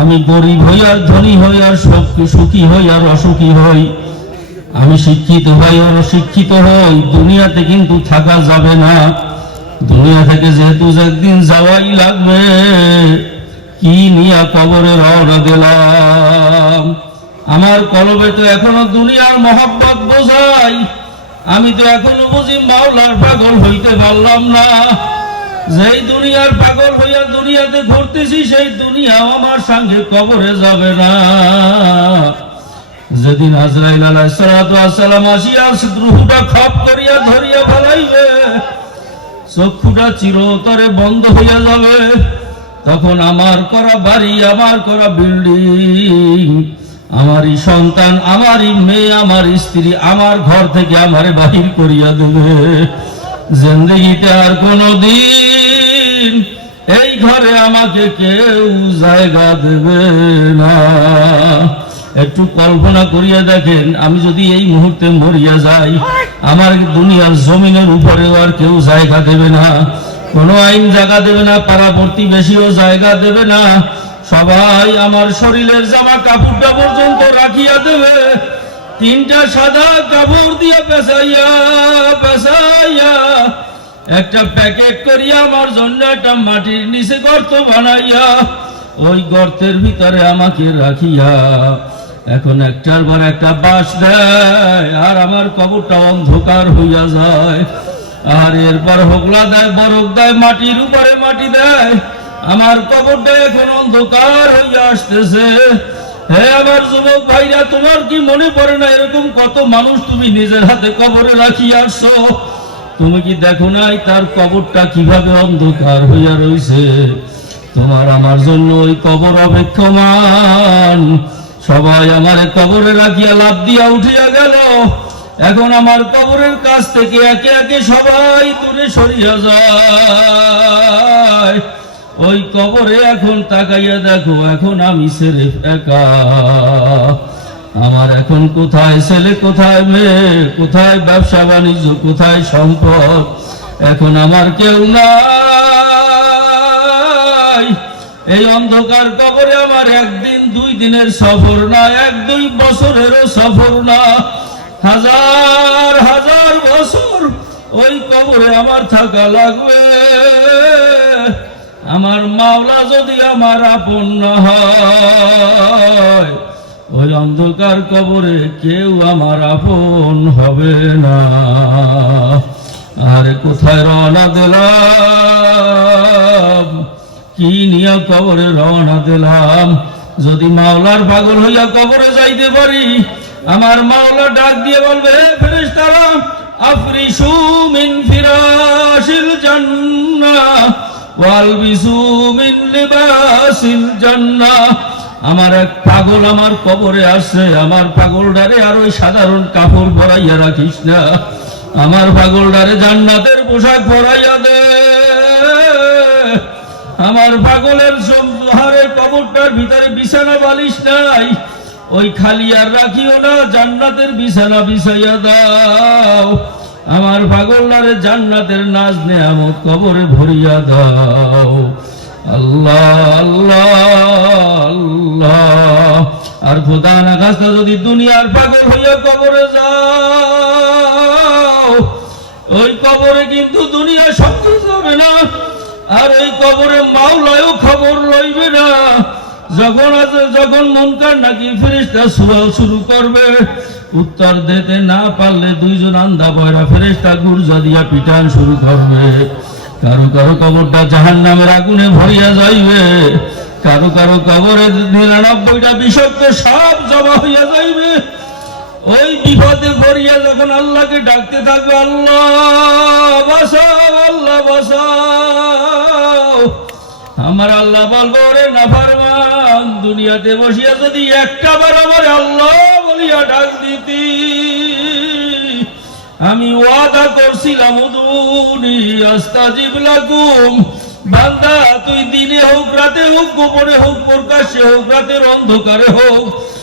আমি গরিব হই আর ধনী হই আর সুখী হই আর অসুখী হই, আমি শিক্ষিত হই আর অশিক্ষিত হই, দুনিয়াতে কিন্তু থাকা যাবে না। দুনিয়া থেকে যেহেতু একদিন যাওয়াই লাগবে, কি নিয়ে কবরে রওনা দিলাম। আমার কলবে তো এখনো দুনিয়ার মহব্বত বোঝাই, আমি তো এখনো বুঝি মাওলার পাগল হইতে পারলাম না। যেই দুনিয়ার পাগল হইয়া দুনিয়াতে ঘুরতেছি, সেই দুনিয়া আমার সঙ্গে কবরে যাবে না। যেদিন আজরাইল আলাইহিস সালাতু ওয়াস সালাম আসিয়া রূহটা খপ করিয়া ধরিয়া ফেলাইবে, চক্ষুটা চিরতরে বন্ধ হইয়া যাবে, তখন আমার করা বাড়ি, আমার করা বিল্ডিং, আমারই সন্তান, আমারই মেয়ে, আমার স্ত্রী আমার ঘর থেকে আমারে বাহির করিয়া দেবে। জিন্দেগিতে আর কোনদিন এই ঘরে আমাকে কেউ জায়গা দেবে না। একটু কল্পনা করিয়া দেখেন, আমি যদি এই মুহূর্তে মরিয়া যাই, আমার দুনিয়ার জমিনের উপরেও আর কেউ জায়গা দেবে না, কোনো আইন জায়গা দেবে না, পাড়া প্রতিবেশীও জায়গা দেবে না। সবাই আমার শরীরের জামা কাপড়টা পর্যন্ত রাখিয়া দেবে, তিনটা সাদা কাপড় দিয়ে পেঁচাইয়া পেঁচাইয়া একটা প্যাকেট করিয়া আমার জন্য একটা মাটির নিচে গর্ত বানাইয়া ওই গর্তের ভিতরে আমাকে রাখিয়া এখন একটার পর একটা বাঁশ দেয়, আর আমার কবরটা অন্ধকার হইয়া যায়। আর এরপর হোগলা দেয়, বরফ দেয়, মাটির উপরে মাটি দেয়, আমার কবরটা এখন অন্ধকার হইয়া আসতেছে। হে আমার যুবক ভাইরা, তোমার কি মনে পড়ে না এরকম কত মানুষ তুমি নিজের হাতে কবরে রাখিয়া আসছো? তুমি কি দেখো নাই তার কবরটা কিভাবে অন্ধকার হইয়া রইছে? তোমার আমার জন্য ওই কবর অপেক্ষমান। সবাই আমার কবরে রাখিয়া লাফ দিয়া উঠিয়া গেল, এখন আমার কবরের কাছ থেকে একে একে সবাই দূরে সরিয়া যায়। ওই কবরে এখন তাকাইয়া দেখো, এখন আমি সেরেফ একা। আমার এখন কোথায় ছেলে, কোথায় মেয়ে, কোথায় ব্যবসা বাণিজ্য, কোথায় সম্পদ? এখন আমার কেউ নাই। এই অন্ধকার কবরে আমার একদিন দুই দিনের সফর না, এক দুই বছরেরও সফর না, হাজার হাজার বছর ওই কবরে আমার থাকা লাগবে। আমার মাওলা যদি আমার আপন না হয়, ওই অন্ধকার কবরে কেউ আমার আপন হবে না। আর কোথায় রওনা দিলাম, কি নিয়ে কবরে রওনা দিলাম? যদি মাওলার পাগল হইয়া কবরে যাইতে পারি, আমার মাওলা ডাক দিয়ে বলবে, ফেরেশতারা আফরিশু মিন ফিরাশিল জান্নাহ ওয়ালবিসু মিন লিবাসিল জান্নাহ। আমার এক পাগল আমার কবরে আসছে, আমার পাগলটারে আর ওই সাধারণ কাপড় পরাইয়া রাখিস না, আমার পাগলটারে জান্নাতের পোশাক পরাইয়া দে। আমার পাগলের হারে কবরটার ভিতরে বিছানা বালিশ নাই, ওই খালি আর রাখিও না, জান্নাতের বিছানা বিছাইয়া দাও। আমার পাগলটারে জান্নাতের নাজ নেয়ামত কবরে ভরিয়া দাও। আল্লাহ আল্লাহ আল্লাহ। আর খোদা না খাস্তা যদি দুনিয়ার পাগল হইয়া কবরে যাও, ওই কবরে কিন্তু দুনিয়া শক্তি যাবে না, আর এই কবরে মাওলায়ও খবর লইবে না। যখন মুনকার নাকি ফেরেশতা সুয়াল শুরু করবে, উত্তর দিতে না পারলে দুইজন আন্ধা বয়রা ফেরেশতা গুর্জা দিয়া পিটান শুরু করবে। কারো কারো কবরটা জাহান্নামের আগুনে ভরিয়া যাইবে, কারো কারো কবরে 99টা বিষাক্ত সাপ জমা হইয়া যাইবে। ওই বিপদে ভরিয়া যখন আল্লাহকে ডাকতে থাকবে, আল্লাহ বাঁচাও, আল্লাহ বাঁচাও, আমার আল্লাহ বলবো, রে নাফরমান, দুনিয়াতে বসিয়া যদি একটা বার আমার আল্লাহ বলিয়া ডাক দিতি, আমি ওয়াদা করছিলাম, উদুনি আস্তাজিব লাকুম। বান্দা, তুই দিনে হোক রাতে হোক, গোপনে হোক প্রকাশ্যে হোক, রাতের অন্ধকারে হোক,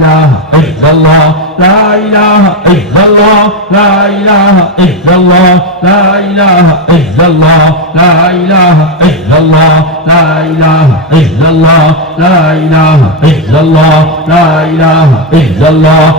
ilaha illallah, la ilaha illallah, la ilaha illallah, la ilaha illallah, la ilaha illallah, la ilaha illallah, la ilaha illallah, la ilaha illallah, la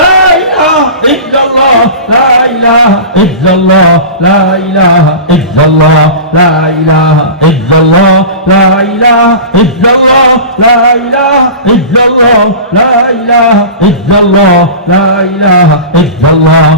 ilaha illallah, la ilaha illallah, la ilaha illallah, la ilaha illallah, la ilaha illallah, la ilaha illallah, la ilaha illallah, la ilaha illallah, la ilaha illallah.